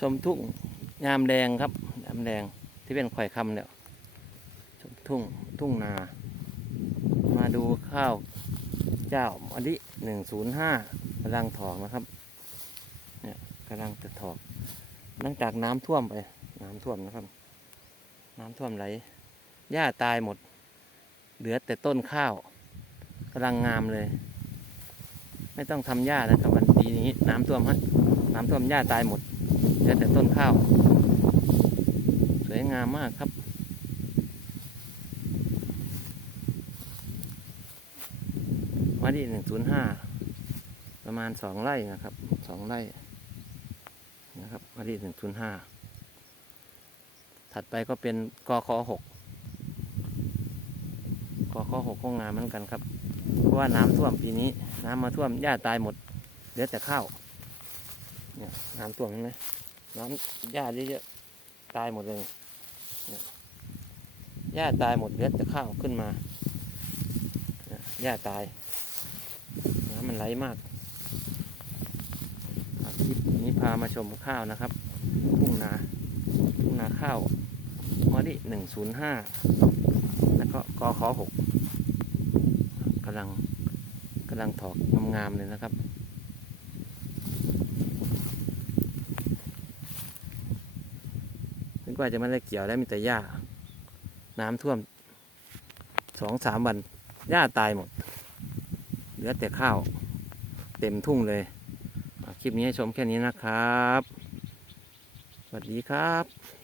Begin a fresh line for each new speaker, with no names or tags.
ชมทุ่งยามแดงครับยามแดงที่เป็นข่อยคำเนี่ยชมทุ่งทุ่งนา มาดูข้าวเจ้าอันนี้หนึ่งศูนย์ห้ากำลังถอกนะครับเนี่ยกำลังจะถอกหลังจากน้ำท่วมไปน้ำท่วมนะครับ น้ำท่วมไหลหญ้าตายหมด เหลือแต่ต้นข้าวกำลังงามเลย ไม่ต้องทำหญ้านะครับวันปีนี้น้ำท่วมฮะน้ำท่วมหญ้าตายหมด เหลือแต่ต้นข้าว สวยงามมากครับวันที่หนึ่งศูนย์ห้าประมาณสองไร่นะครับสองไร่นะครับวันที่หนึ่งศูนย์ห้าถัดไปก็เป็นกคหกกคหกก็งามเหมือนกันครับ เพราะว่าน้ำท่วมปีนี้ น้ำมาท่วมหญ้าตายหมดเหลือแต่ข้าวเนี่ยน้ำท่วมเห็นไหม น้ำหญ้าเยอะๆตายหมดเลยหญ้าตายหมดเหลือแต่ข้าวขึ้นมาหญ้าตายน้ำมันไหลมากคลิปนี้พามาชมข้าวนะครับทุ่งนาทุ่งนาข้าวมอดิหนึ่งศูนย์ห้าแล้วก็กอขอหกกำลังกำลังถอกงามๆเลยนะครับ นึกว่าจะไม่ได้เกี่ยวแล้วมีแต่หญ้า น้ำท่วมสองสามวันหญ้าตายหมด เหลือแต่ข้าว เต็มทุ่งเลย คลิปนี้ให้ชมแค่นี้นะครับ สวัสดีครับ